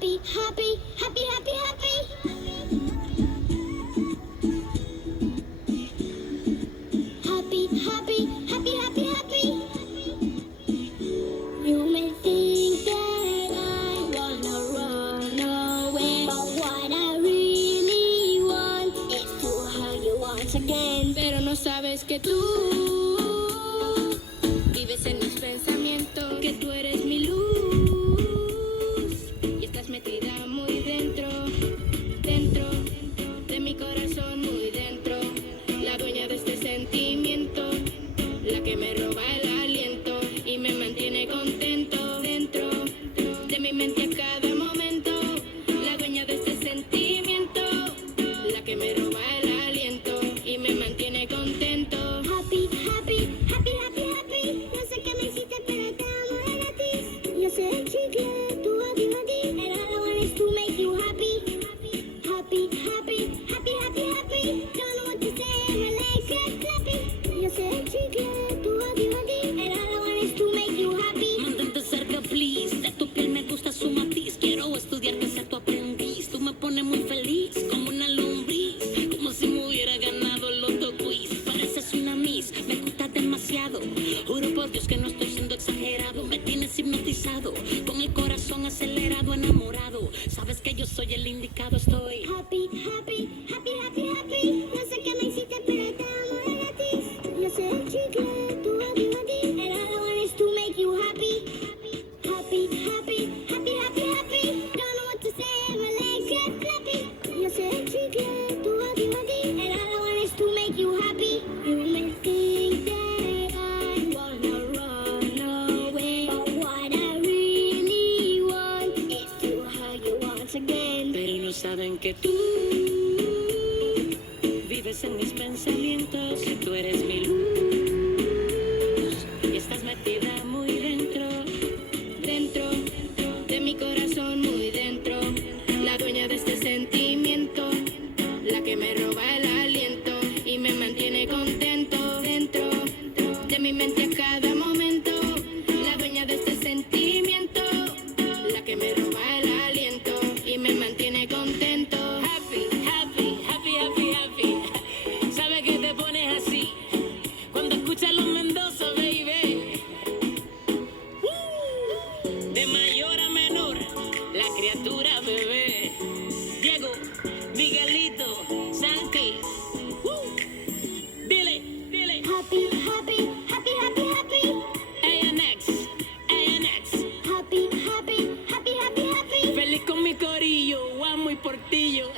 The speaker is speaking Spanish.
happy, happy, happy, happy, happy. Happy, happy, happy, happy, happy. You may think that I wanna run away, but what I really want is to hug you once again. Pero no sabes que tú vives en mis pensamientos, que tú eres mi luz y estás metida muy dentro, dentro de mi corazón, muy dentro, la dueña de este sentimiento, la que me roba el aliento y me mantiene contento, dentro de mi mente a cada momento, la dueña de este sentimiento, la que me roba el aliento y me mantiene contento. Happy, happy, happy, happy, happy. No sé qué me hiciste, pero te amo de gratis. Yo sé el chicle, tu happy, happy. And all I want is to make you happy. Happy, happy, happy, happy, happy. Don't know what to say, my legs get flappy. Yo sé el chicle, tu happy, happy. And all I want is to make you happy. Mantente cerca, please. De tu piel me gusta su matiz. Quiero estudiarte, ser tu aprendiz. Tú me pones muy feliz, como una lombriz. Como si me hubiera ganado el Loto Quiz. Pareces una miss, me gustas demasiado. Juro por Dios que no estoy siendo exagerado. Me tienes hipnotizado, con el corazón acelerado, enamorado. Sabes que yo soy el indicado, estoy Happy, happy, happy, happy, happy. No sé qué me hiciste, pero te amo de gratis. Yo sé el chicle, tu happy, happy. And all I want is to make you happy. Happy, happy, happy, happy, happy. Don't know what to say, my legs get flappy. Yo sé el chicle, tu happy, happy. And all I want is to make you happy. You may think that I wanna run away, but what I really want is to hug you once again. pero no saben que tú vives en mis pensamientos, que tú eres mi luz y estás metida muy dentro, Dentro de mi corazón, muy dentro, la dueña de este sentimiento, la que me roba el aliento y me mantiene contento, dentro de mi mente a cada momento, la dueña de este sentimiento, la que me roba el aliento y me mantiene contento. Happy, happy, happy, happy, happy. ¿Sabes que te pones así cuando escuchas los Mendoza, baby? De mayor a menor, la criatura bebé. Diego, Miguelito, Santi. Dile, dile. Happy, happy, happy, happy, happy. ANX, ANX. Happy, happy, happy, happy, happy. Feliz con mi corillo, Guamo y Portillo.